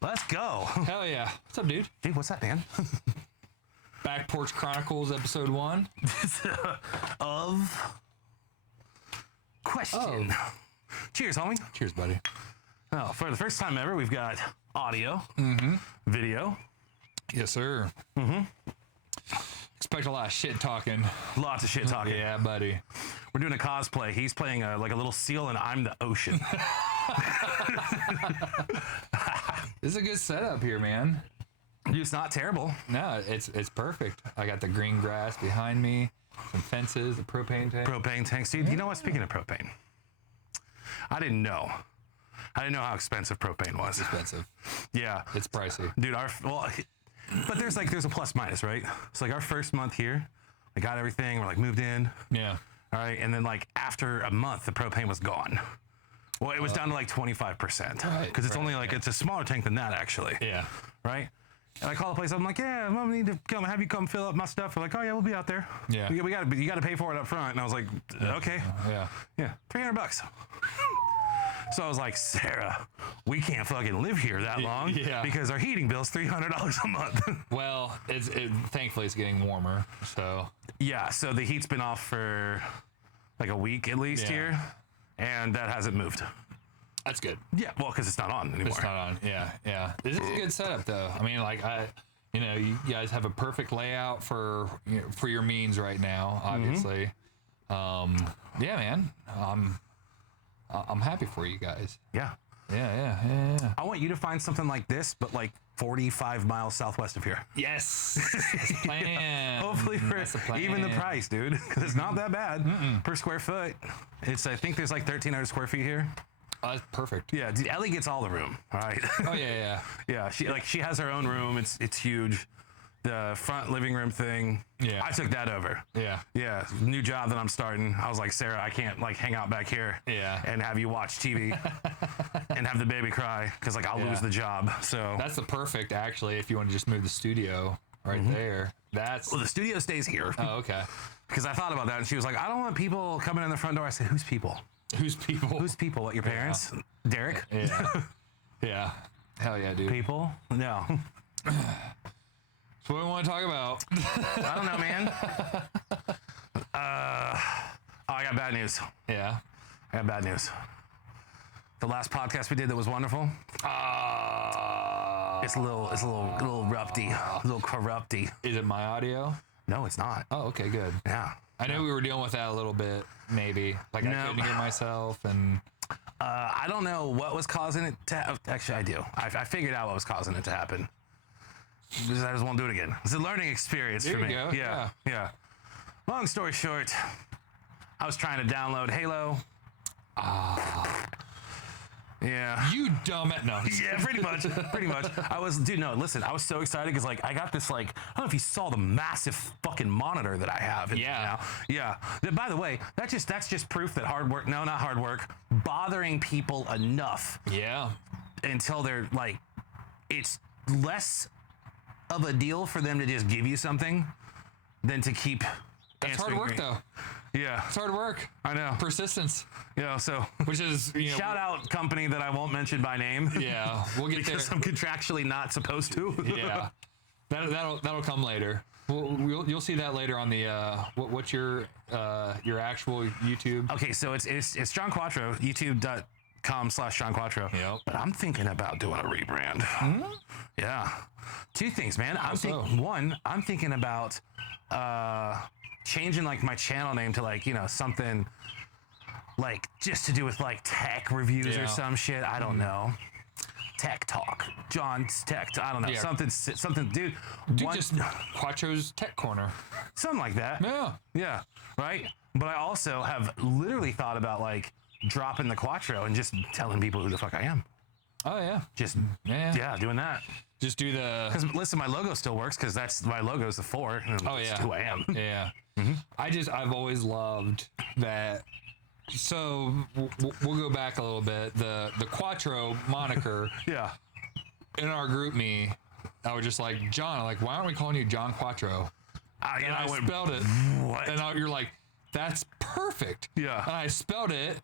Let's go. Hell yeah. What's up, dude? Dude, what's up, man? Back Porch Chronicles, episode 1. Of question. Cheers, homie. Cheers, buddy. Oh, for the first time ever, we've got audio, video. Yes, sir. Expect a lot of shit talking. Lots of shit talking. Yeah, buddy. We're doing a cosplay. He's playing like a little seal, and I'm the ocean. This is a good setup here, man. Dude, it's not terrible. No, it's perfect. I got the green grass behind me, some fences, the propane tank. Propane tanks. Dude, you know what? Speaking of propane, I didn't know how expensive propane was. Expensive. Yeah. It's pricey. Dude, but there's a plus minus, right? It's like our first month here, we got everything, we're like moved in. Yeah. All right. And then like after a month, the propane was gone. Well, it was down to like 25%. Right, Because it's only like, it's a smaller tank than that actually. Yeah. Right? And I call the place up, I'm like, yeah, Mom, we need to have you come fill up my stuff. They're like, oh yeah, we'll be out there. Yeah. You got to pay for it up front. And I was like, okay. Yeah. Yeah. $300. So I was like, Sarah, we can't fucking live here that long because our heating bill's $300 a month. Well, thankfully it's getting warmer, so. Yeah, so the heat's been off for like a week at least here, and that hasn't moved. That's good. Yeah, well, because it's not on anymore. It's not on. Yeah. This is a good setup, though. I mean, like you guys have a perfect layout for your means right now. Obviously, yeah, man. I'm happy for you guys. Yeah. Yeah. I want you to find something like this, but like 45 miles southwest of here. Yes. That's the plan. Hopefully for even the price, dude, because it's not that bad per square foot. I think there's like 1,300 square feet here. That's perfect. Yeah, dude, Ellie gets all the room. All right. Oh yeah. Yeah, she has her own room. It's huge. The front living room thing. Yeah. I took that over. Yeah. Yeah. New job that I'm starting. I was like, Sarah, I can't like hang out back here. Yeah. And have you watch TV and have the baby cry because like I'll lose the job. So that's the perfect actually if you want to just move the studio right there. well, the studio stays here. Oh, okay. Because I thought about that and she was like, I don't want people coming in the front door. I said, whose people? Whose people? Whose people? What, your parents? Derek? Yeah. Yeah. Hell yeah, dude. People? No. So what do we want to talk about? I don't know, man. I got bad news. Yeah. I got bad news. The last podcast we did that was wonderful. It's a little rupty, a little corrupty. Is it my audio? No, it's not. Oh, okay, good. Yeah. I know we were dealing with that a little bit, maybe. Like I couldn't hear myself, and I don't know what was causing it to. Actually, I do. I figured out what was causing it to happen. I just won't do it again. It's a learning experience for me. Go. Yeah. Long story short, I was trying to download Halo. Yeah. You dumb it. No. Yeah, pretty much. I was so excited because like I got this like, I don't know if you saw the massive fucking monitor that I have. Yeah. Yeah. By the way, that's just proof that not hard work, bothering people enough. Yeah. Until they're like, it's less of a deal for them to just give you something than to keep. That's hard work, though. Yeah. It's hard work. I know. Persistence. Yeah, so. Which is, shout out company that I won't mention by name. Yeah, we'll get because I'm contractually not supposed to. Yeah. That'll come later. You'll see that later on the, what's your actual YouTube? Okay, so it's John Quattro, youtube.com/John Quattro. Yep. But I'm thinking about doing a rebrand. Yeah. Two things, man. I'm thinking about changing like my channel name to like, something like just to do with like tech reviews or some shit. I don't know. Tech talk. John's tech. I don't know. Yeah. Something, dude. Just Quattro's Tech Corner. Something like that. Yeah. Yeah. Right. But I also have literally thought about like dropping the Quattro and just telling people who the fuck I am. Oh yeah. Just doing that. Just do the. Because listen, my logo still works because that's my logo's the 4. And that's who I am. Yeah. I've always loved that. So we'll go back a little bit. The Quattro moniker. Yeah. In our group me, I was just like, John, why aren't we calling you John Quattro? And I spelled it. What? And you're like, that's perfect. Yeah. And I spelled it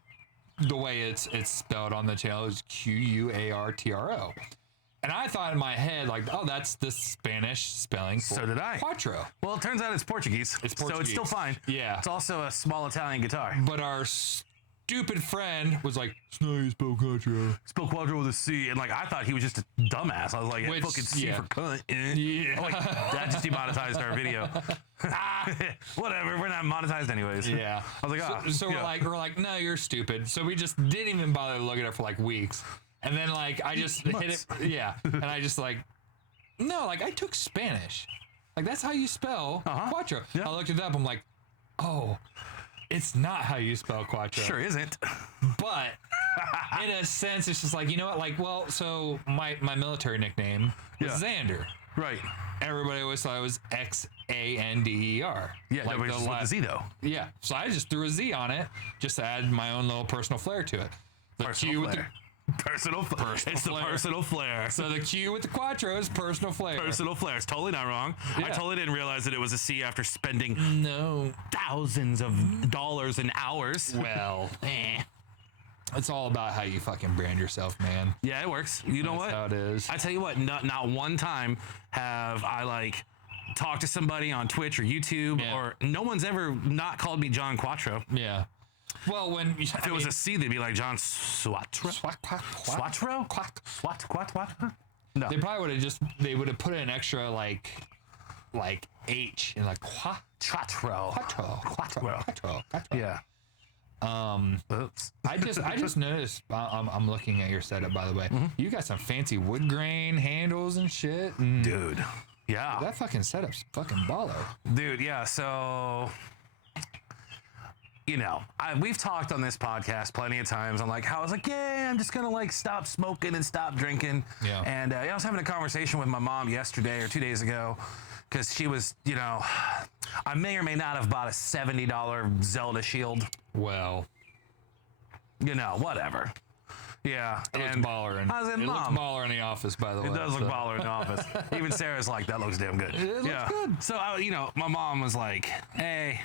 the way it's spelled on the channel is Quartro. And I thought in my head, like, oh, that's the Spanish spelling for So did I. Quattro. Well, it turns out it's Portuguese. It's So it's still fine. Yeah. It's also a small Italian guitar. But our stupid friend was like, it's not how you spell Quattro. Spell Quattro with a C. And like, I thought he was just a dumbass. I was like, Which, fucking C yeah. for cunt. Yeah. I'm like, that just demonetized our video. Whatever. We're not monetized anyways. Yeah. I was like, ah. So yeah. we're like, no, you're stupid. So we just didn't even bother to look at it for like weeks. And then like, I just hit it. Yeah. And I just like, no, like I took Spanish. Like that's how you spell Quattro. Yeah. I looked it up. I'm like, oh, it's not how you spell Quattro. Sure isn't. But in a sense, it's just like, you know what? Like, well, so my military nickname was Xander. Right. Everybody always thought it was Xander. Yeah, like nobody's just with the Z though. Yeah. So I just threw a Z on it just to add my own little personal flair to it. The Q with the personal flair. It's the personal flair. So the Q with the Quattro is personal flair. Personal flair. It's totally not wrong. Yeah. I totally didn't realize that it was a C after spending thousands of dollars and hours. Well, it's all about how you fucking brand yourself, man. Yeah, it works. You know what? That's how it is. I tell you what, not one time have I like talked to somebody on Twitch or YouTube or no one's ever not called me John Quattro. Yeah. Well, when if it was a C, they'd be like John Swatro. Swatro? What? No. They probably would have they would have put an extra like H in like Quattro. Yeah. Oops. I just noticed. I'm looking at your setup, by the way. You got some fancy wood grain handles and shit. Dude. Yeah. That fucking setup's fucking baller. Dude, yeah. So, you know, we've talked on this podcast plenty of times on like how I was like, yeah, I'm just gonna like stop smoking and stop drinking. Yeah. And I was having a conversation with my mom yesterday or 2 days ago because she was, you know, I may or may not have bought a $70 Zelda shield. Well, you know, whatever. Yeah. It looks baller. I was like, it Mom, looks baller in the office, by the way. It does look baller in the office. Even Sarah's like, that looks damn good. It looks good. So, you know, my mom was like, hey,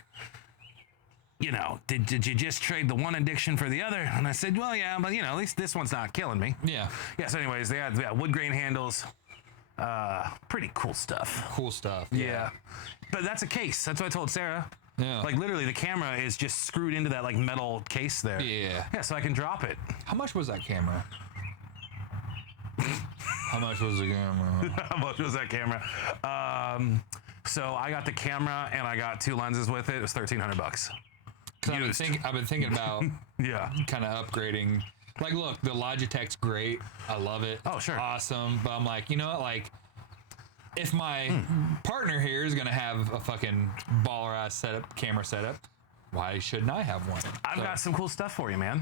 you know, did you just trade the one addiction for the other? And I said, well, yeah, but, you know, at least this one's not killing me. Yeah. Yeah, so anyways, they had wood grain handles. Pretty cool stuff. Cool stuff. Yeah. But that's a case. That's what I told Sarah. Yeah. Like literally the camera is just screwed into that like metal case there. Yeah. Yeah, so I can drop it. How much was that camera? How much was the camera? How much was that camera? So I got the camera and I got 2 lenses with it. It was $1,300. I've been thinking about kind of upgrading. Like, look, the Logitech's great. I love it. Oh, sure. Awesome. But I'm like, you know what? Like, if my partner here is going to have a fucking baller ass camera setup, why shouldn't I have one? I've got some cool stuff for you, man.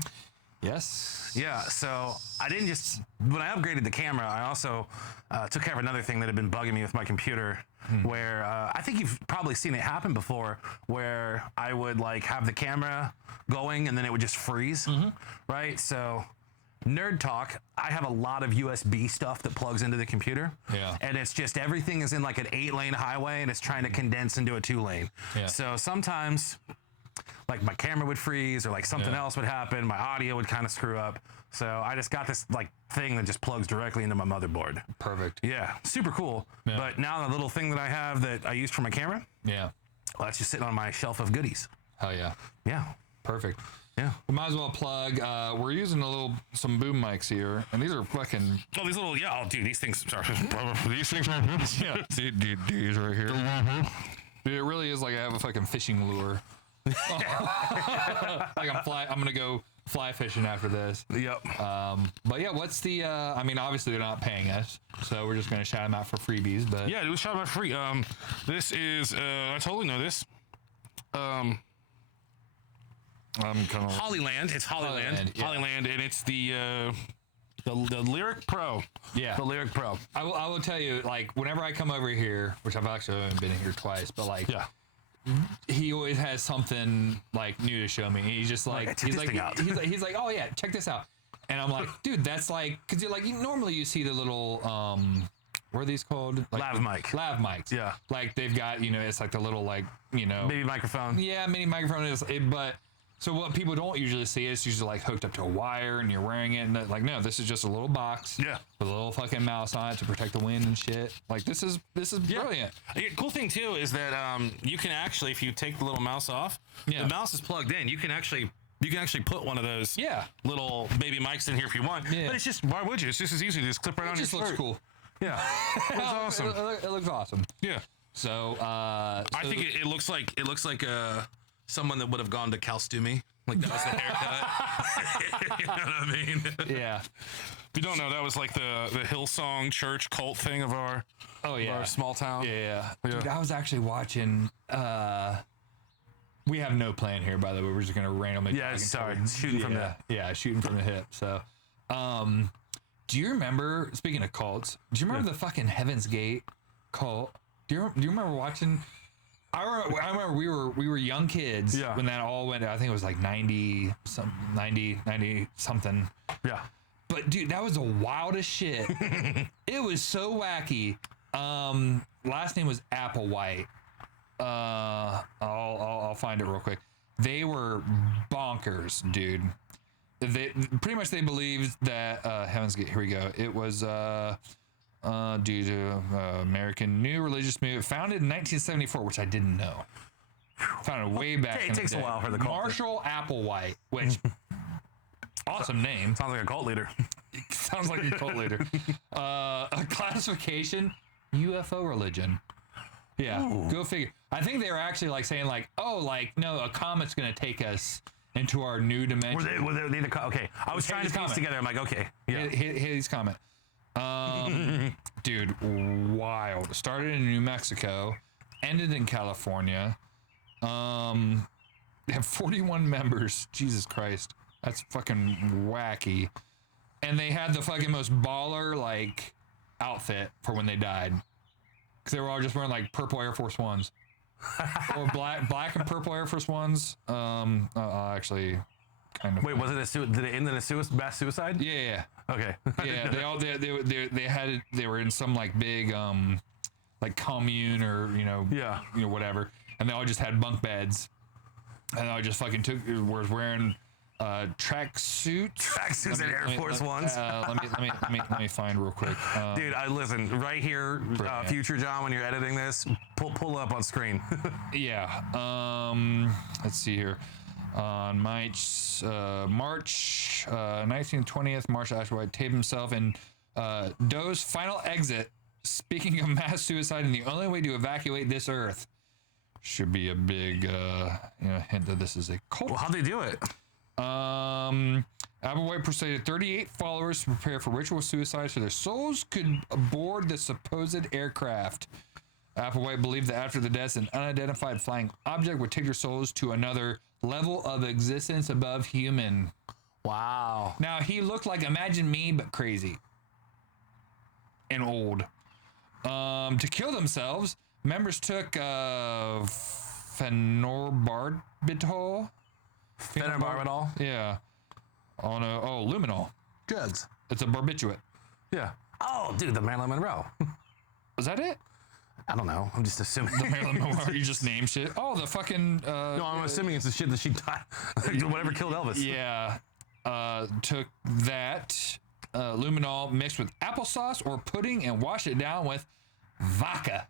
Yes. Yeah, so I didn't just, when I upgraded the camera, I also took care of another thing that had been bugging me with my computer, where I think you've probably seen it happen before, where I would like have the camera going and then it would just freeze, right? So nerd talk, I have a lot of USB stuff that plugs into the computer. Yeah. And it's just everything is in like an 8-lane highway and it's trying to condense into a 2-lane. Yeah. So sometimes like my camera would freeze or like something else would happen. My audio would kind of screw up. So I just got this like thing that just plugs directly into my motherboard. Perfect. Yeah, super cool. Yeah. But now the little thing that I have that I use for my camera, Yeah. well, that's just sitting on my shelf of goodies. Hell yeah. Yeah. Perfect. Yeah. We might as well plug. We're using some boom mics here, and these are fucking. Oh, these little, yeah, oh, dude, these things, sorry. These things right here. Yeah. These right here. Dude, it really is like I have a fucking fishing lure. Like I'm gonna go fly fishing after this. Yep. But yeah, what's the? I mean, obviously they're not paying us, so we're just gonna shout them out for freebies. But Yeah, it was shot by free. This is, I totally know this. I'm kind of Hollyland. It's Hollyland. Hollyland, yeah. Hollyland, and it's the Lyric Pro. Yeah. The Lyric Pro. I will tell you, like, whenever I come over here, which I've actually only been here twice, but like, Yeah. he always has something like new to show me. He's just like, check this thing out. he's like, oh yeah, check this out. And I'm like, dude, that's like, cause you're like, normally you see the little, what are these called? Like Lav mic. Lav mics. Yeah. Like they've got, it's like the little, like, Baby microphone. yeah, mini microphone is, but So what people don't usually see is usually like hooked up to a wire and you're wearing it, and like, no, this is just a little box. Yeah. With a little fucking mouse on it to protect the wind and shit. Like this is brilliant. Cool thing too is that you can actually, if you take the little mouse off, the mouse is plugged in. You can actually put one of those little baby mics in here if you want. Yeah. But it's just, why would you? It's just as easy to just clip right on your shirt. It just looks cool. Yeah. It's awesome. It looks awesome. Yeah. So, I think it looks like someone that would have gone to Calstumi. Like that was the haircut. You know what I mean? Yeah. If you don't know, that was like the Hillsong Church cult thing of our small town. Yeah. Dude, I was actually watching. We have no plan here, by the way. We're just gonna randomly. Yeah, sorry, shooting from the shooting from the hip. So, do you remember? Speaking of cults, do you remember the fucking Heaven's Gate cult? Do you remember watching? I remember we were young kids when that all went. I think it was like 90 something. Yeah. But dude, that was the wildest shit. It was so wacky. Last name was Applewhite. I'll find it real quick. They were bonkers, dude. They pretty much believed that Heaven's Gate. Here we go. It was due to American new religious movement founded in 1974, which I didn't know. Founded way back. It takes a while for the cult. Marshall Applewhite, which awesome name. Sounds like a cult leader. Sounds like a cult leader. A classification: UFO religion. Yeah, go figure. I think they were actually like saying like, oh, like no, a comet's gonna take us into our new dimension. Were they the okay? I was trying to piece together. I'm like, okay, yeah. His comment. Dude, wild. Started in New Mexico, ended in California. They have 41 members. Jesus Christ, that's fucking wacky. And they had the fucking most baller like outfit for when they died. Because they were all just wearing like purple Air Force Ones. Or black and purple Air Force Ones. Actually, kind of. Wait, was it did it end in a mass suicide? Yeah. Okay. Yeah, they were in some like big like commune or whatever, and they all just had bunk beds, and I just fucking was wearing tracksuits and Air Force Ones. Let me find real quick. Dude, listen right here, future John. When you're editing this, pull up on screen. Yeah. Let's see here. On March 1920th, Marshall Applewhite taped himself in Doe's final exit. Speaking of mass suicide and the only way to evacuate this earth, should be a big hint that this is a cult. Well, how'd they do it? Applewhite persuaded 38 followers to prepare for ritual suicide so their souls could board the supposed aircraft. Applewhite believed that after the death, an unidentified flying object would take their souls to another level of existence above human. Wow. Now, he looked like Imagine Me, but crazy. And old. To kill themselves, members took phenobarbital. Phenobarbital? Yeah. Luminol. Drugs. It's a barbiturate. Yeah. Oh, dude, the Marilyn Monroe. Was that it? I don't know. I'm just assuming. The Marilyn Monroe. You just name shit. Oh, the fucking. No, I'm assuming it's the shit that she died. Whatever killed Elvis. Yeah. Took that luminol mixed with applesauce or pudding and washed it down with vodka.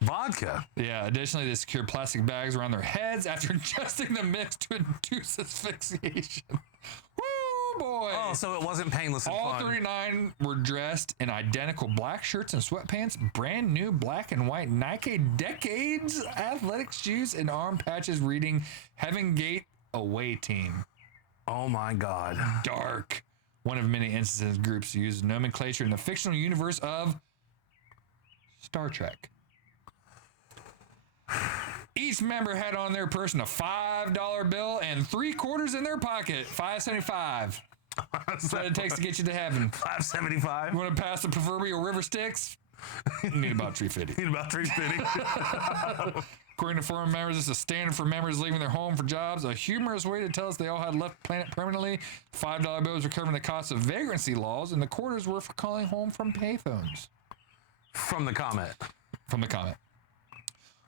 Vodka? Yeah. Additionally, they secured plastic bags around their heads after ingesting the mix to induce asphyxiation. Woo, boy. Oh, so it wasn't painless and All fun. 39 were dressed in identical black shirts and sweatpants, brand new black and white Nike Decades athletic shoes, and arm patches reading Heaven Gate Away Team. Oh my God. Dark. One of many instances groups use nomenclature in the fictional universe of Star Trek. Each member had on their person a $5 bill and 3 quarters in their pocket. $5.75. That's what it takes to get you to heaven. $5.75. You want to pass the proverbial river Styx? Need about $3.50. Need about $3.50. According to former members, this is a standard for members leaving their home for jobs. A humorous way to tell us they all had left the planet permanently. $5 bills were covering the cost of vagrancy laws, and the quarters were for calling home from payphones. From the comet. From the comet.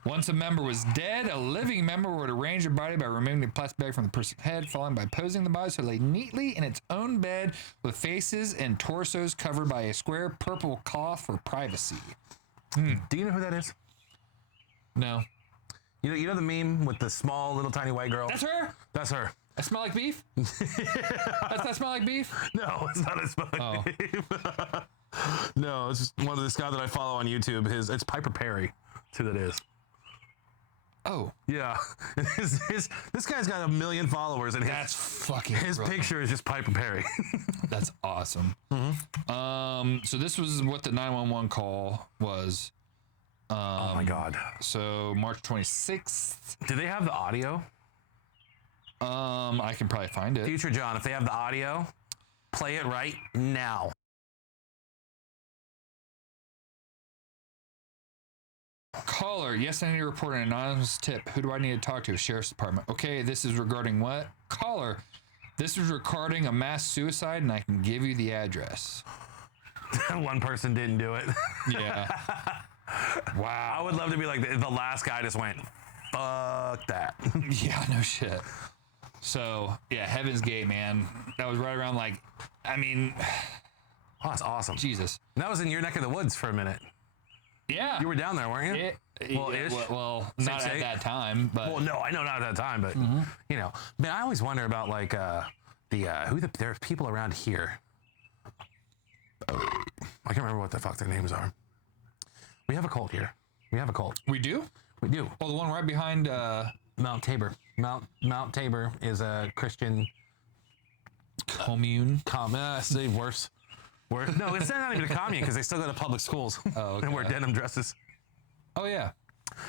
Once a member was dead, a living member would arrange their body by removing the plastic bag from the person's head, following by posing the body so it lay neatly in its own bed with faces and torsos covered by a square purple cloth for privacy. Do you know who that is? No. You know the meme with the small little tiny white girl? That's her? That's her. I smell like beef? That's not smell like beef? No, it's not a smell like beef. No, it's just one of this guy that I follow on YouTube. It's Piper Perry. That's who that is. Oh. Yeah. This guy's got 1 million followers, and that's fucking his picture is just Piper Perry. That's awesome. So this was what the 911 call was. Oh my God. So March 26th. Do they have the audio? I can probably find it. Future John, if they have the audio, play it right now. Caller, yes, I need to report an anonymous tip. Who do I need to talk to? Sheriff's Department. Okay, this is regarding what? Caller, this is regarding a mass suicide, and I can give you the address. One person didn't do it. Yeah. Wow. I would love to be like the last guy just went, fuck that. Yeah, no shit. So, yeah, Heaven's Gate, man. That was right around oh, that's awesome. Jesus. And that was in your neck of the woods for a minute. Yeah. You were down there, weren't you? Well, not at that time, but. Well, no, I know not at that time, but, you know. Man, I always wonder about, there's people around here. I can't remember what the fuck their names are. We have a cult here. We have a cult. We do? We do. Oh, the one right behind Mount Tabor. Mount Tabor is a Christian commune. See, worse. No, it's not even a commune because they still go to public schools and wear denim dresses. Oh yeah.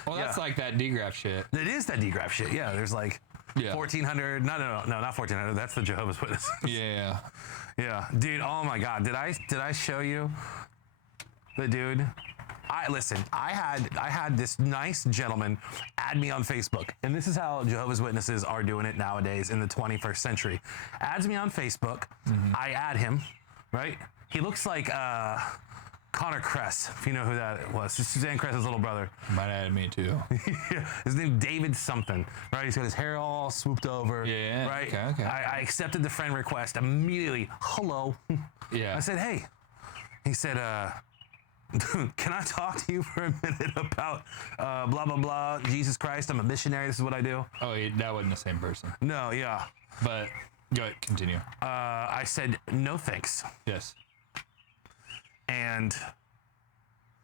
Well, that's like that D-Graph shit. It is that D-Graph shit. Yeah, there's 1,400. No, not 1,400. That's the Jehovah's Witnesses. Yeah. Yeah, dude. Oh my God. Did I show you the dude? I had this nice gentleman add me on Facebook, and this is how Jehovah's Witnesses are doing it nowadays in the 21st century. Adds me on Facebook. I add him, right? He looks like Connor Kress, if you know who that was. Suzanne Kress's little brother. Might add me too. Yeah, his name David something, right? He's got his hair all swooped over. Yeah. Right. Okay. I accepted the friend request immediately. Hello. Yeah. I said, hey. He said, can I talk to you for a minute about blah, blah, blah, Jesus Christ, I'm a missionary, this is what I do? Oh, that wasn't the same person. No, yeah. But go ahead, continue. I said, no thanks. Yes. And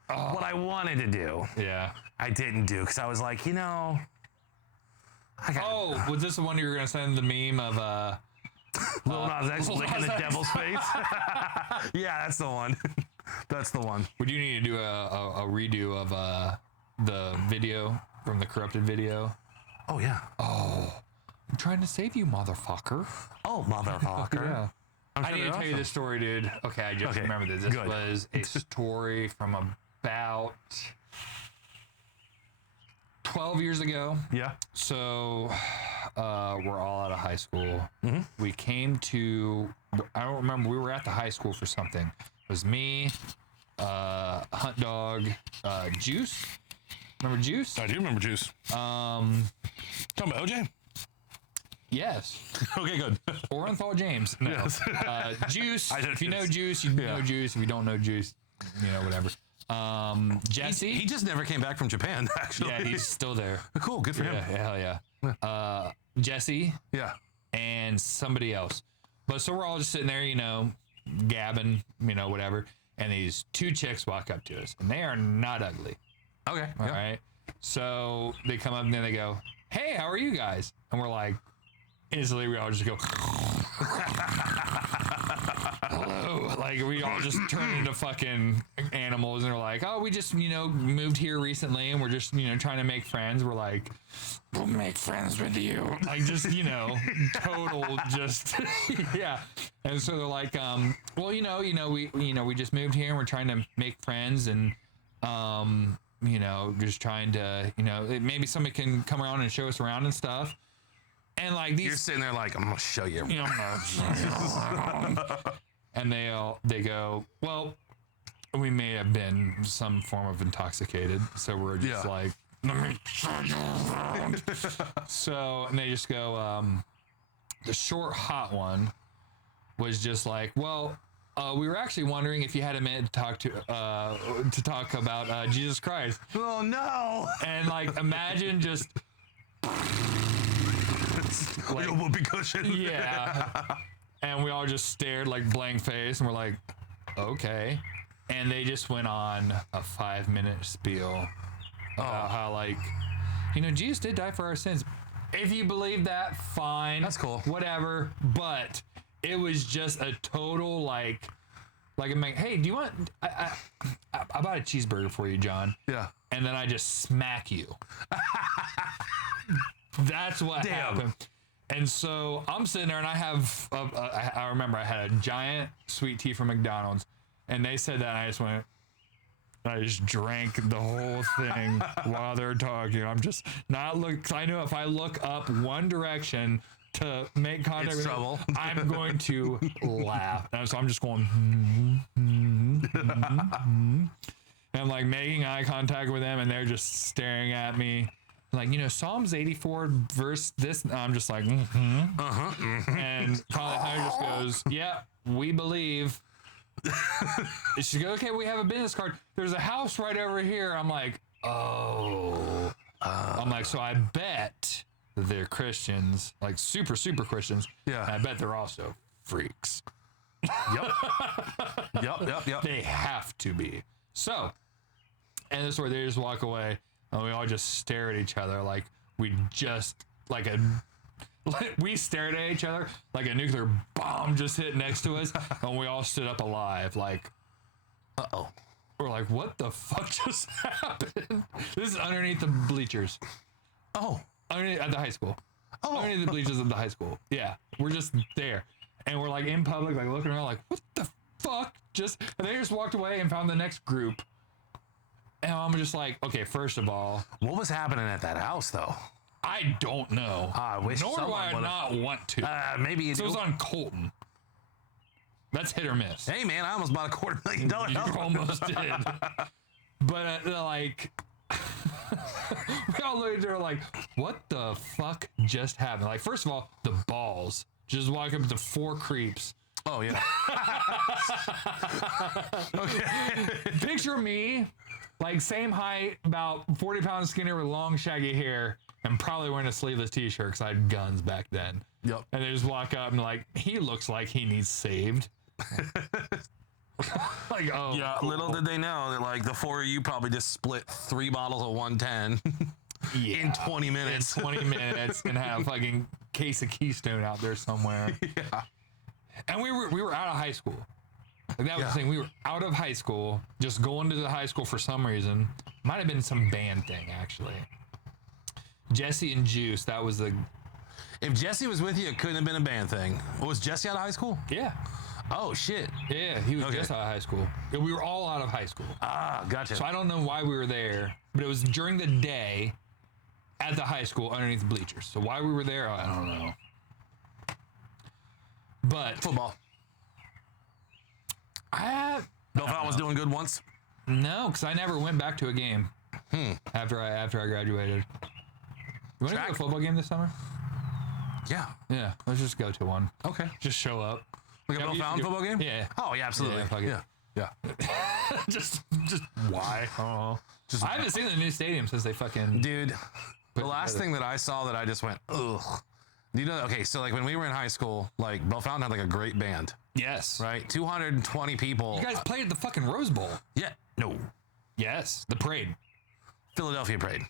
what I wanted to do, I didn't do, because I was like, was this the one you were going to send the meme of... Lil Nas X licking the devil's face? Yeah, that's the one. That's the one. Would you need to do a redo of the video from the corrupted video? Oh, yeah. Oh, I'm trying to save you, motherfucker. Oh, motherfucker. Yeah. I need to tell you this story, dude. Okay, I just remembered this. This was a story from about 12 years ago. Yeah. So we're all out of high school. We came to, I don't remember, we were at the high school for something. It was me, Hunt Dog, Juice. Remember Juice? I do remember Juice. Talking about OJ? Yes. Okay, good. Orenthal James. No. Yes. Juice. If you know Juice, you know Juice. If you don't know Juice, whatever. Jesse. He just never came back from Japan, actually. Yeah, he's still there. Cool, good for him. Hell yeah. Jesse. Yeah. And somebody else. But so we're all just sitting there, gabbing, whatever. And these two chicks walk up to us, and they are not ugly. Okay. All right. So they come up and then they go, "Hey, how are you guys?" And we're like, instantly we all just go, "Hello." Like we all just turn into fucking animals, and they're like, "Oh, we just moved here recently, and we're just trying to make friends." We're like, "We'll make friends with you." Like just total just yeah. And so they're like, "Well, we just moved here, and we're trying to make friends, and just trying to maybe somebody can come around and show us around and stuff." And like these, you're sitting there like, I'm gonna show you. And they go, "Well, we may have been some form of intoxicated, so we're just like, So, and they just go, the short, hot one was just like, well, we were actually wondering if you had a minute to talk about Jesus Christ. Oh no! And like, imagine just like a whoopee cushion. Yeah. And we all just stared like blank face, and we're like, okay. And they just went on a 5-minute spiel about how, like, Jesus did die for our sins. If you believe that, fine. That's cool. Whatever. But it was just a total, like I'm like, hey, do you want, I bought a cheeseburger for you, John. Yeah. And then I just smack you. That's what happened. And so I'm sitting there, and I have, I remember I had a giant sweet tea from McDonald's, and they said that, and I just went, I just drank the whole thing while they're talking. I'm just not looking, because I know if I look up one direction to make contact with trouble. them, I'm going to laugh. And so I'm just going, and I'm like making eye contact with them, and they're just staring at me. Like, Psalms 84 verse this, and I'm just like, and Colin Hunter just goes, yeah, we believe. She goes, okay, we have a business card. There's a house right over here. I'm like, oh. I'm like, so I bet they're Christians, like super, super Christians. Yeah. And I bet they're also freaks. Yep. They have to be. So, and this is where they just walk away. And we all just stare at each other like we just, we stared at each other like a nuclear bomb just hit next to us, and we all stood up alive like, uh-oh. We're like, what the fuck just happened? This is underneath the bleachers. Oh. Underneath, at the high school. Oh. Underneath the bleachers of the high school. Yeah, we're just there. And we're like in public, like looking around like, what the fuck? And they just walked away and found the next group. And I'm just like, okay, first of all, what was happening at that house, though? I don't know. I wish Nor do I not want to. Maybe you do. So it was on Colton. That's hit or miss. Hey, man, I almost bought $250,000 You house. almost did. But like, we all looked at her like, what the fuck just happened? Like, first of all, the balls. Just walk up to 4 creeps. Oh, yeah. Okay. Picture me. Like, same height, about 40 pounds skinnier with long, shaggy hair, and probably wearing a sleeveless t-shirt because I had guns back then. Yep. And they just walk up and like, he looks like he needs saved. Like, oh. Yeah, cool. Little did they know that, like, the 4 of you probably just split 3 bottles of 110 in 20 minutes. In 20 minutes, and had a fucking case of Keystone out there somewhere. Yeah. And we were out of high school. Like, that was the thing. We were out of high school, just going to the high school for some reason. Might have been some band thing, actually. Jesse and Juice, that was the... If Jesse was with you, it couldn't have been a band thing. Was Jesse out of high school? Yeah. Oh, shit. Yeah, he was just out of high school. We were all out of high school. Ah, gotcha. So I don't know why we were there, but it was during the day at the high school underneath the bleachers. So why we were there, I don't know. But... Football. Belfont was doing good once? No, because I never went back to a game after I graduated. You want to go to a football game this summer? Yeah. Yeah, let's just go to one. Okay. Just show up. Like a Belfont football game? Yeah. Oh, yeah, absolutely. Yeah. just why? Oh. I haven't seen the new stadium since they fucking... Dude, the last thing that I saw that I just went, ugh. You know, okay, so like when we were in high school, like Belfont had like a great band. Yes. Right? 220 people. You guys played at the fucking Rose Bowl. Yeah. No. Yes. The parade. Philadelphia parade.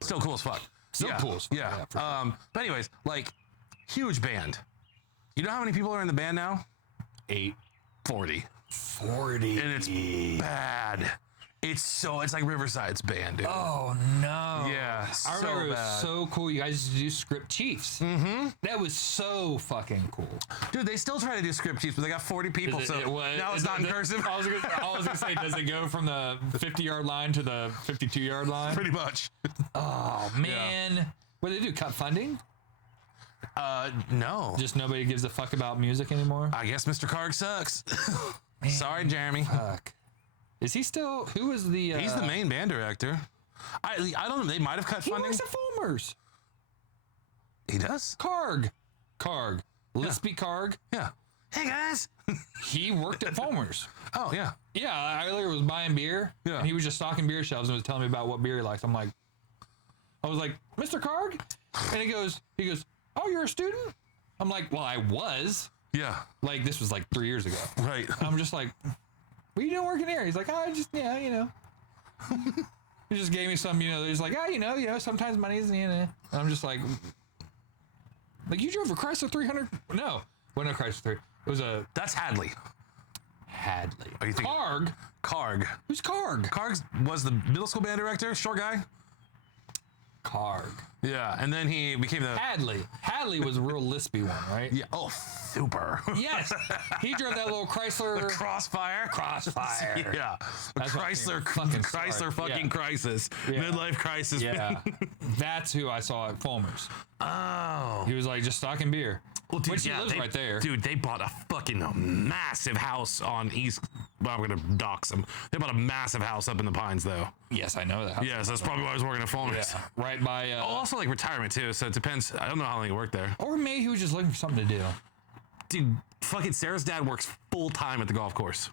Still cool as fuck. Still cool as fuck. Yeah. Sure. But anyways, like, huge band. You know how many people are in the band now? 40. 40. And it's bad. It's like Riverside's band, dude. Oh, no. Yeah, I remember it was so cool. You guys used to do Script Chiefs. Mm-hmm. That was so fucking cool. Dude, they still try to do Script Chiefs, but they got 40 people, now it's not in cursive. I was gonna say, does it go from the 50-yard line to the 52-yard line? Pretty much. Oh, man. Yeah. What do they do, cut funding? No. Just nobody gives a fuck about music anymore? I guess Mr. Karg sucks. Sorry, Jeremy. Fuck. Is he still... Who was the... He's the main band director. I don't know. They might have cut He funding. works at Fulmer's. He does? Karg. Lispy Karg. Yeah. Hey, guys. He worked at Fulmer's. Oh, yeah. Yeah, I earlier was buying beer. Yeah. And he was just stocking beer shelves and was telling me about what beer he likes. I was like, Mr. Karg? And he goes, oh, you're a student? I'm like, well, I was. Yeah. Like, this was like 3 years ago. Right. I'm just like, what are you doing working here? He's like, He just gave me some, he's like, sometimes money's, And I'm just like, you drove a Chrysler 300? No. Well, no Chrysler 3. It was a... That's Hadley. Are you thinking? Karg. Who's Karg? Karg was the middle school band director, short guy. Karg. Yeah, and then he became the... Hadley was a real lispy one, right? Yeah. Oh, super. Yes. He drove that little Chrysler... The Crossfire. Yeah. That's Chrysler fucking crisis. Yeah. Midlife crisis. Yeah. That's who I saw at Fulmer's. Oh. He was like just stocking beer. Well, dude, Which he lives right there. Dude, they bought a fucking massive house on East... Well, I'm going to dox them. They bought a massive house up in the Pines, though. Yes, I know that. Yeah, so that's probably why I was working at Fulmer's. Yeah, right by... also, like, retirement, too, so it depends. I don't know how long he worked there. Or maybe he was just looking for something to do. Dude, fucking Sarah's dad works full-time at the golf course.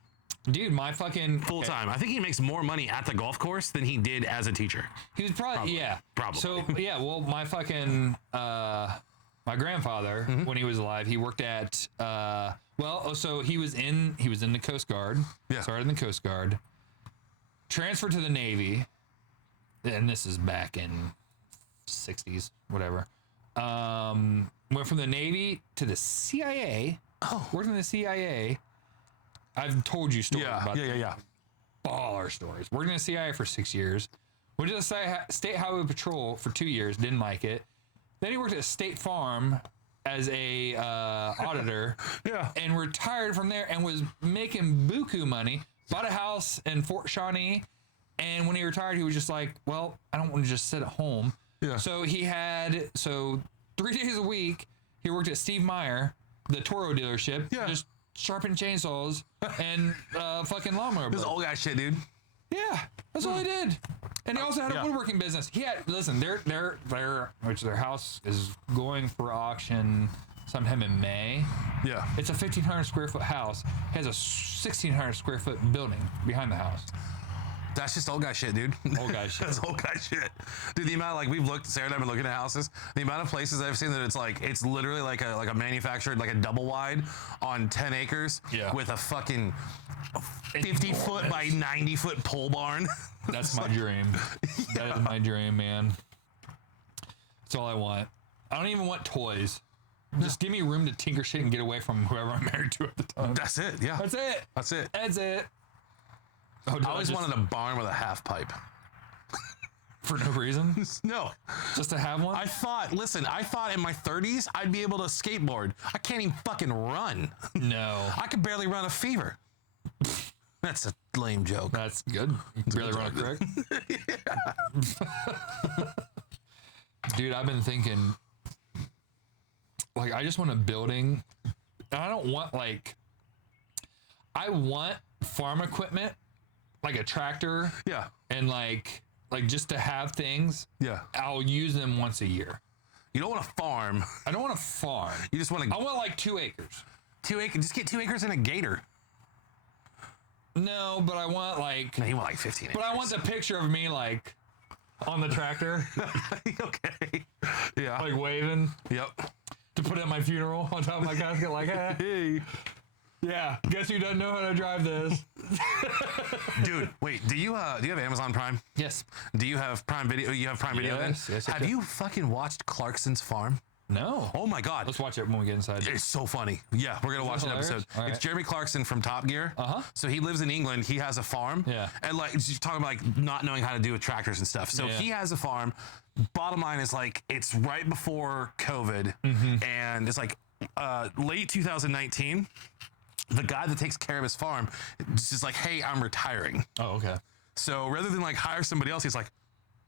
Dude, my fucking... Full-time. I think he makes more money at the golf course than he did as a teacher. He was probably. Yeah. Probably. So, yeah, well, my fucking... my grandfather, when he was alive, he worked at... so he was in the Coast Guard. Yeah. Started in the Coast Guard. Transferred to the Navy. And this is back in 60s, whatever. Went from the Navy to the CIA. Oh. Worked in the CIA. I've told you stories about Yeah. baller stories. Worked in the CIA for 6 years. Went to the State Highway Patrol for 2 years. Didn't like it. Then he worked at State Farm as a auditor. Yeah. And retired from there and was making buku money. Bought a house in Fort Shawnee. And when he retired, he was just like, well, I don't want to just sit at home. Yeah. So he had 3 days a week, he worked at Steve Meyer, the Toro dealership. Yeah. Just sharpening chainsaws and fucking lawnmower. This is old guy shit, dude. Yeah, that's all he did. And he also had a woodworking business. He had, listen, their house is going for auction sometime in May. Yeah. It's a 1,500 square foot house. It has a 1,600 square foot building behind the house. That's just old guy shit, dude. Old guy shit. That's old guy shit. Dude, the amount we've looked, Sarah and I've been looking at houses, the amount of places I've seen that it's literally like a manufactured, like a double wide on 10 acres with a fucking 50 foot by 90 foot pole barn. That's my dream. That is my dream, man. That's all I want. I don't even want toys. Just give me room to tinker shit and get away from whoever I'm married to at the time. That's it, yeah. That's it. That's it. That's it. Oh, I always wanted a barn with a half pipe. For no reason? No. Just to have one? I thought in my 30s I'd be able to skateboard. I can't even fucking run. No. I could barely run a fever. That's a lame joke. That's good. You can barely run a crick. Dude, I've been thinking, I just want a building. And I don't want, I want farm equipment, like a tractor. Yeah. And, just to have things. Yeah. I'll use them once a year. You don't want a farm. I don't want a farm. You just want to... I want, 2 acres. 2 acres? Just get 2 acres and a gator. No, but I want, No, you want 15 acres. But I want the picture of me, on the tractor. Okay. Yeah. Waving. Yep. To put at my funeral on top of my casket, hey. Yeah, guess who doesn't know how to drive this? Dude, wait, do you have Amazon Prime? Yes. Do you have Prime Video? You have Prime Video then? Yes, have you fucking watched Clarkson's Farm? No. Oh my God. Let's watch it when we get inside. It's so funny. Yeah, we're gonna watch an episode. Right. It's Jeremy Clarkson from Top Gear. Uh-huh. So he lives in England. He has a farm. Yeah. And you're talking about not knowing how to do with tractors and stuff. So he has a farm. Bottom line is it's right before COVID, and it's late 2019. The guy that takes care of his farm is just hey, I'm retiring. Oh, okay. So rather than hire somebody else, he's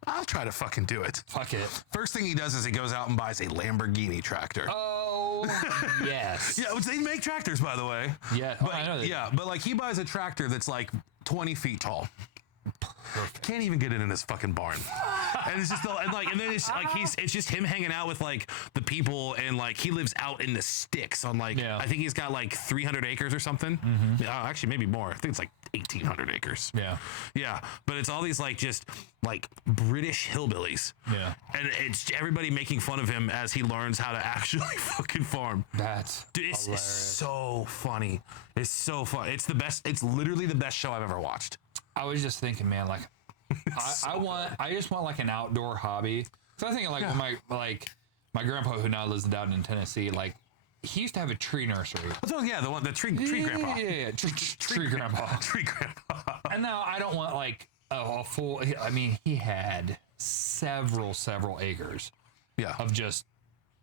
I'll try to fucking do it. Fuck it. First thing he does is he goes out and buys a Lamborghini tractor. Oh, yes. Yeah, which they make tractors, by the way. Yeah, but I know that. Yeah, but he buys a tractor that's 20 feet tall. Can't even get it in his fucking barn. And it's just and then it's like it's just him hanging out with like the people, and like he lives out in the sticks on like I think he's got like 300 acres or something. Actually, maybe more. I think it's like 1,800 acres. Yeah. But it's all these like just like British hillbillies. Yeah. And it's everybody making fun of him as he learns how to actually fucking farm. It's so funny. It's so fun. It's the best. It's literally the best show I've ever watched. I was just thinking, man, like I just want like an outdoor hobby. So I think like when my grandpa, who now lives down in Tennessee, like he used to have a tree nursery. Oh yeah, the tree grandpa. Yeah, tree grandpa. Tree grandpa. And now I don't want like a full. I mean, he had several acres. Yeah. Of just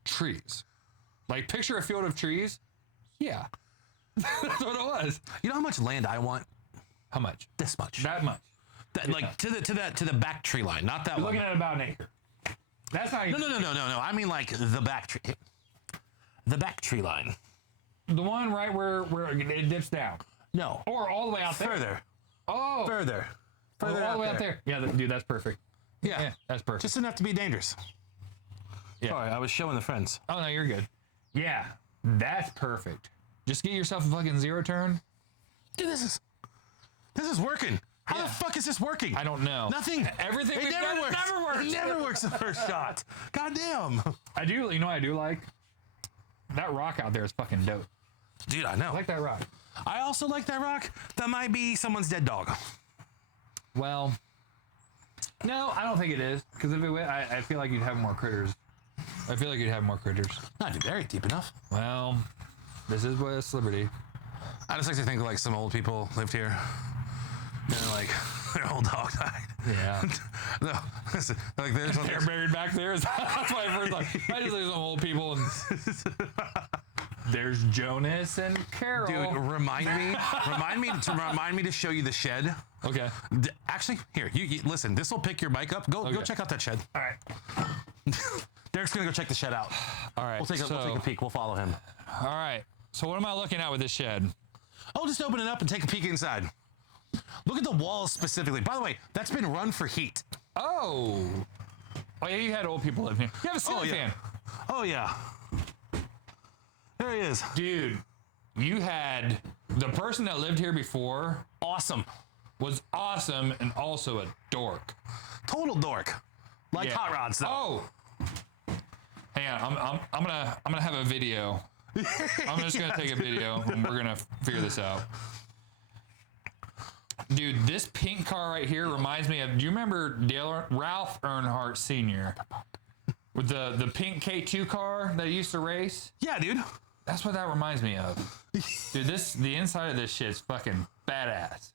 trees. Like picture a field of trees. Yeah. That's what it was. You know how much land I want? How much? This much. That much. Like to the back tree line, not that one. Looking at about an acre. That's not even. No. I mean like the back tree line. The one right where it dips down. No. Or all the way out there. Further. Oh. Further. All the way out there. Yeah, dude, that's perfect. Yeah, that's perfect. Just enough to be dangerous. Yeah. Sorry, I was showing the friends. Oh no, you're good. Yeah, that's perfect. Just get yourself a fucking zero turn. Dude, this is working. How the fuck is this working? I don't know. Nothing. Everything It never works. It never works the first shot. God damn. I do. You know what I do like? That rock out there is fucking dope. Dude, I know. I like that rock. I also like that rock. That might be someone's dead dog. Well, no, I don't think it is. Because if it went, I feel like you'd have more critters. Not buried deep enough. Well, this is West Liberty. I just like to think like some old people lived here. And like their old dog died. Yeah. No, listen, like They're buried back there. That's why I first like I just like some old people and there's Jonas and Carol. Dude, remind me to show you the shed. Okay. Actually, here, you listen. This will pick your bike up. Go check out that shed. All right. Derek's gonna go check the shed out. All right. We'll take a peek. We'll follow him. All right. So what am I looking at with this shed? Oh, just open it up and take a peek inside. Look at the walls specifically. By the way, that's been run for heat. Oh yeah, you had old people living here. You have a ceiling fan. Oh yeah. There he is. Dude, you had the person that lived here before. Awesome. Was awesome and also a dork. Total dork. Like hot rods though. Oh. Hang on, I'm gonna have a video. I'm just gonna take a video and we're gonna figure this out. Dude, this pink car right here reminds me of. Do you remember Ralph Earnhardt Sr. with the pink K2 car that he used to race? Yeah, dude. That's what that reminds me of. Dude, the inside of this shit is fucking badass.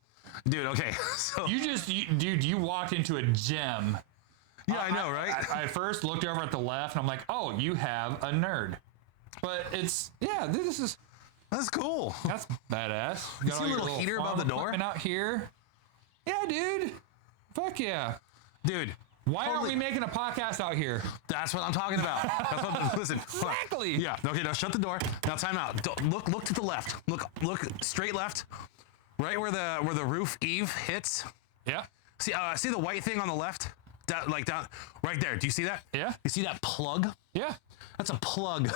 Dude, okay. So you walked into a gem. Yeah, I know, right? I first looked over at the left and I'm like, oh, you have a nerd. But it's that's cool. That's badass. You see a little heater above the door? Out here. Yeah, dude. Fuck yeah. Dude. Why aren't we making a podcast out here? That's what I'm talking about. Listen. Exactly. Yeah. Okay, now shut the door. Now time out. Look to the left. Look straight left. Right where the roof eave hits. Yeah. See the white thing on the left? Down right there. Do you see that? Yeah. You see that plug? Yeah. That's a plug.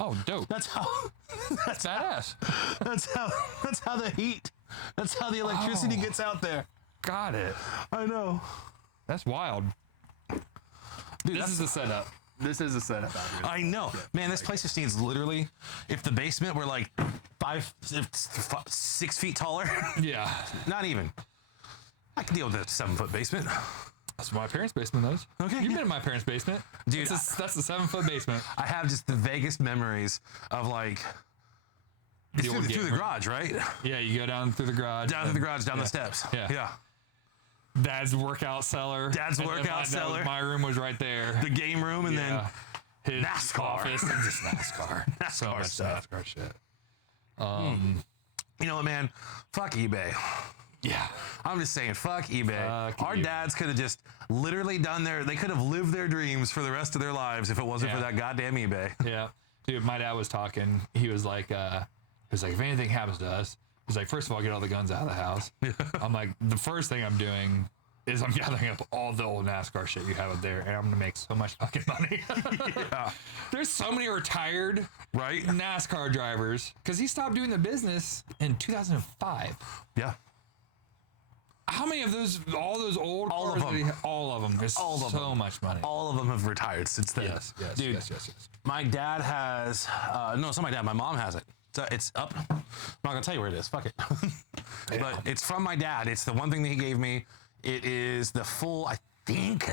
Oh, dope. That's badass. That's how the heat. That's how the electricity gets out there. Got it. I know. That's wild. Dude, this is a setup. This is a setup out here. I know. Man, this place just needs literally, if the basement were like 6 feet taller. Yeah. Not even. I could deal with a 7-foot basement. That's what my parents' basement is. Okay. You've been in my parents' basement. Dude. That's a 7-foot basement. I have just the vaguest memories of like, through the garage, right? Yeah, you go down through the garage. Down through the garage, down the steps. Yeah. Dad's workout cellar. My room was right there. The game room and then his NASCAR. Office and just NASCAR. So much stuff. NASCAR shit. You know what, man? Fuck eBay. Yeah. I'm just saying, fuck eBay. Our dads could have just literally they could have lived their dreams for the rest of their lives if it wasn't for that goddamn eBay. Yeah. Dude, my dad was talking. He was like, if anything happens to us, He's like, first of all, get all the guns out of the house. I'm like, the first thing I'm doing is I'm gathering up all the old NASCAR shit you have up there, and I'm gonna make so much fucking money. Yeah. There's so many retired NASCAR drivers because he stopped doing the business in 2005. Yeah. How many of those, all those old all cars of them. All of them. There's all of so them. much money. All of them have retired since then. Yes, Dude, yes. My dad has, no, it's not my dad. My mom has it. It's up. I'm not going to tell you where it is. Fuck it. But it's from my dad. It's the one thing that he gave me. It is the full, I think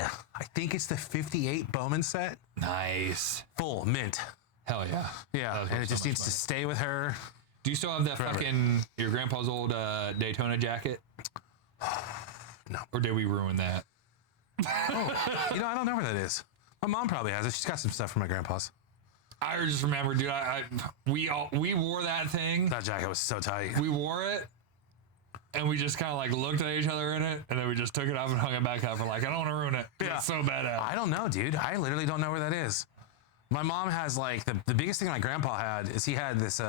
it's the 58 Bowman set. Nice. Full mint. Hell yeah. Yeah, and it just needs to stay with her. Do you still have that forever. fucking, your grandpa's old Daytona jacket? No. Or did we ruin that? Oh, I don't know where that is. My mom probably has it. She's got some stuff from my grandpa's. I just remember, dude, we wore that thing. That jacket was so tight. We wore it, and we just kind of like looked at each other in it, and then we just took it off and hung it back up. We're like, I don't want to ruin it. Yeah. It's so bad out. I don't know, dude. I literally don't know where that is. My mom has like, the biggest thing my grandpa had is he had this,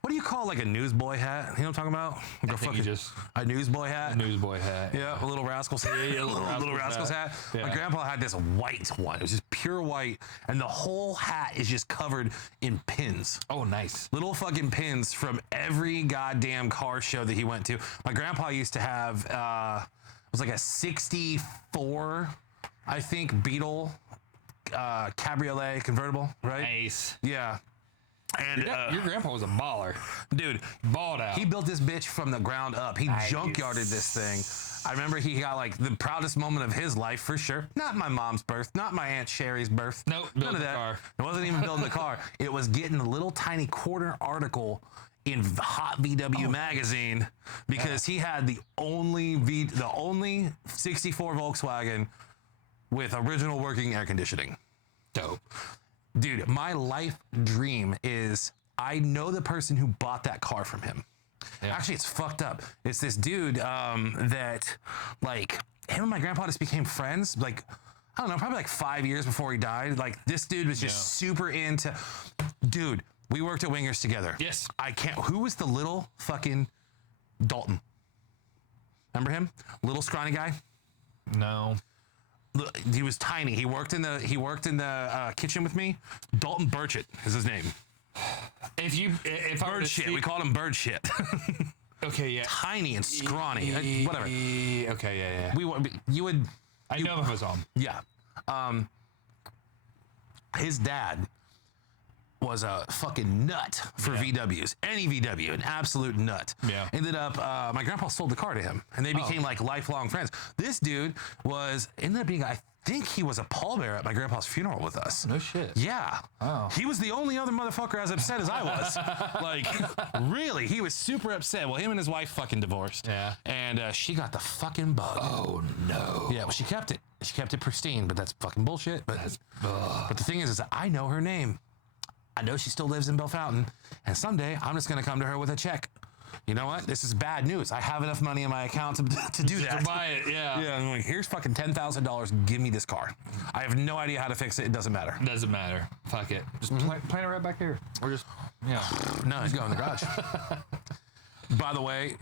what do you call like a newsboy hat? You know what I'm talking about? Like I think he just a newsboy hat. a newsboy hat. Yeah, a little Rascals hat. Yeah, little Rascals hat. Yeah. My grandpa had this white one. It was just pure white, and the whole hat is just covered in pins. Oh, nice. Little fucking pins from every goddamn car show that he went to. My grandpa used to have, it was like a 64, I think, Beetle cabriolet convertible, right? Nice. Yeah. And Your grandpa was a baller. dude, Balled out. he built this bitch from the ground up. He junkyarded this thing. I remember he got like the proudest moment of his life for sure. Not my mom's birth, not my Aunt Sherry's birth. Nope, none of the that. car. It wasn't even building the car. It was getting a little tiny quarter article in Hot VW magazine because he had the only 64 Volkswagen with original working air conditioning. Dope. Dude, my life dream is I know the person who bought that car from him. Yeah. Actually, it's fucked up. It's this dude that, like, him and my grandpa just became friends. Like, I don't know, probably like 5 years before he died. Like, this dude was just super into... Dude, we worked at Wingers together. Yes. Who was the little fucking Dalton? Remember him? Little scrawny guy? No. He was tiny. He worked in the kitchen with me. Dalton Burchett is his name. If Bird shit. We called him Bird shit. Okay, yeah. Tiny and scrawny. Whatever. Okay, yeah. I know if it was on. Yeah. His dad was a fucking nut for VWs. Any VW, an absolute nut. Yeah. Ended up, my grandpa sold the car to him, and they became like lifelong friends. This dude ended up being, I think he was a pallbearer at my grandpa's funeral with us. No shit. Yeah. Oh. He was the only other motherfucker as upset as I was. Like, really, he was super upset. Well, him and his wife fucking divorced. Yeah. And she got the fucking bug. Oh, no. Yeah, well, she kept it. She kept it pristine, but that's fucking bullshit. But the thing is that I know her name. I know she still lives in Bellefontaine, and someday I'm just going to come to her with a check. You know what? This is bad news. I have enough money in my account to do that. To buy it, yeah. Yeah, I'm like, here's fucking $10,000. Give me this car. I have no idea how to fix it. It doesn't matter. Doesn't matter. Fuck it. Just plant it right back here. Or just, No, it's going in the garage. By the way,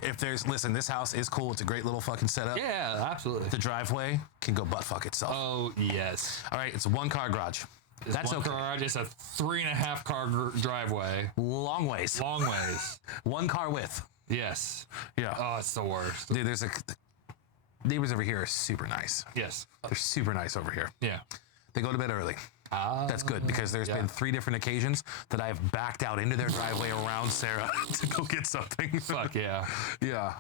listen, this house is cool. It's a great little fucking setup. Yeah, absolutely. The driveway can go butt fuck itself. Oh, yes. All right, it's a one-car garage. That's one okay. Garage, it's a 3.5 car driveway. Long ways. Long ways. One car width. Yes. Yeah. Oh, it's the worst. Dude, neighbors over here are super nice. Yes. They're super nice over here. Yeah. They go to bed early. That's good because there's been 3 different occasions that I have backed out into their driveway around Sarah to go get something. Fuck yeah. Yeah.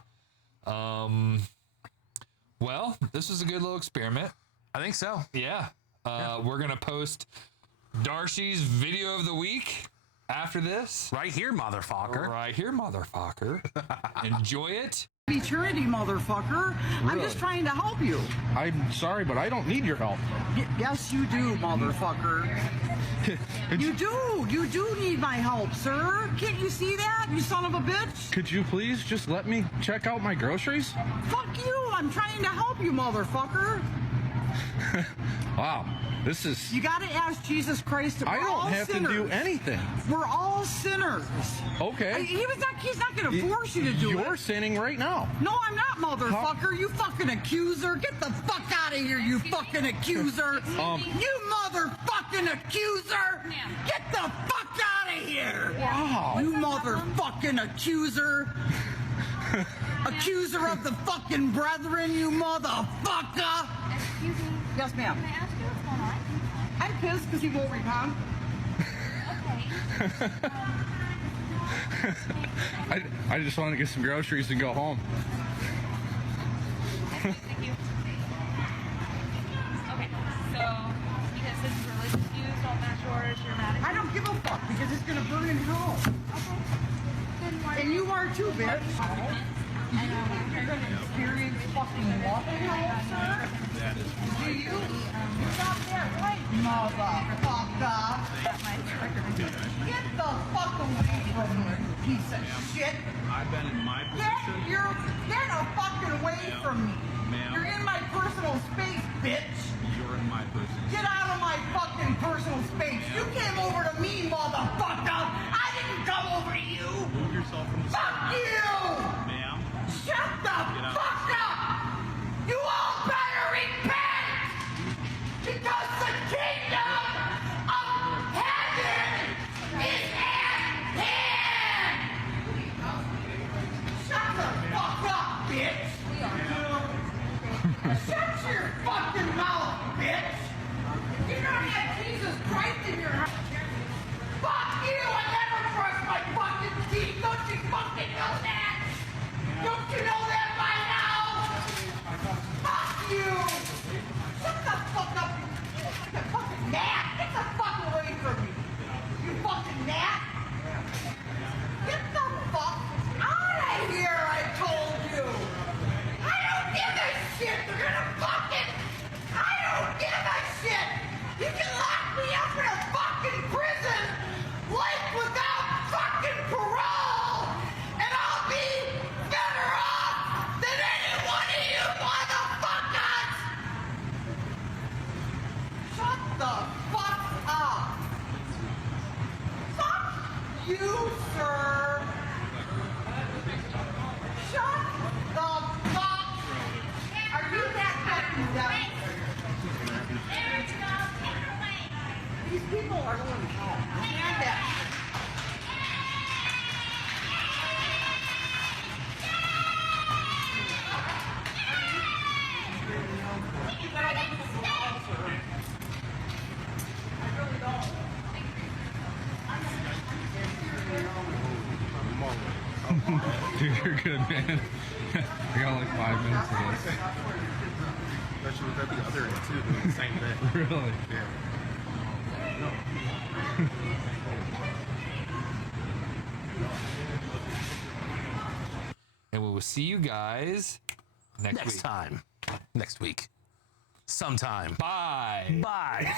Well, this was a good little experiment. I think so. Yeah. We're going to post Darcy's video of the week after this. Right here, motherfucker. Right here, motherfucker. Enjoy it. Eternity, motherfucker. I'm just trying to help you. I'm sorry, but I don't need your help. Yes, you do, motherfucker. You do need my help, sir. Can't you see that, you son of a bitch? Could you please just let me check out my groceries? Fuck you. I'm trying to help you, motherfucker. Wow. This is... You got to ask Jesus Christ. I We're all don't have sinners. to do anything. We're all sinners. Okay. He's not going to force you to do it. You're sinning right now. No, I'm not, motherfucker. You fucking accuser. Get the fuck out of here, you fucking accuser. You motherfucking accuser. Get the fuck out of here. Wow. You motherfucking accuser. Accuser of the fucking brethren, you motherfucker. Excuse me. Yes, ma'am. Can I ask you what's going on? I'm pissed because he won't respond. Okay. I just wanted to get some groceries and go home. Okay, thank you. Okay, so because this is religious views, all that yours, you're mad at I don't give a fuck because it's gonna burn in hell. Okay. Then why And you are too, bitch. and You're gonna experience fucking what the hell, sir? Do you? Stop that right, motherfucker. Get the fuck away from me, you piece of shit. I've been in my position. Get a fucking away from me. Ma'am. You're in my personal space, bitch. You're in my position. Get out of my fucking personal space. You came over to me, motherfucker. I didn't come over to you. Move yourself from the Fuck you! Ma'am. Shut the fuck up! You all better repent! Because the kingdom of heaven is at hand! Shut the fuck up, bitch! Shut your fucking mouth, bitch! You don't have Jesus Christ in your heart! Fuck you! I never brush my fucking teeth! Don't you fucking know that? Don't you know that by now? Fuck you! Shut the fuck up! You fucking gnat! Get the fuck away from me! You fucking gnat! Get the fuck out of here! I told you! I don't give a shit! They're gonna fucking... I don't give a shit! You can lock me up in a fucking prison! Life without fucking parole! And I'll be better off than any one of you motherfuckers! Shut the fuck up! Fuck you, sir! Shut the fuck! Are you that fucking deaf? These people are going to hell. Understand that? Dude, you're good, man. I got like 5 minutes of this. Especially with every other end too, doing the same thing. Really? Yeah. And we will see you guys next week. time. Next week. Sometime. Bye. Bye.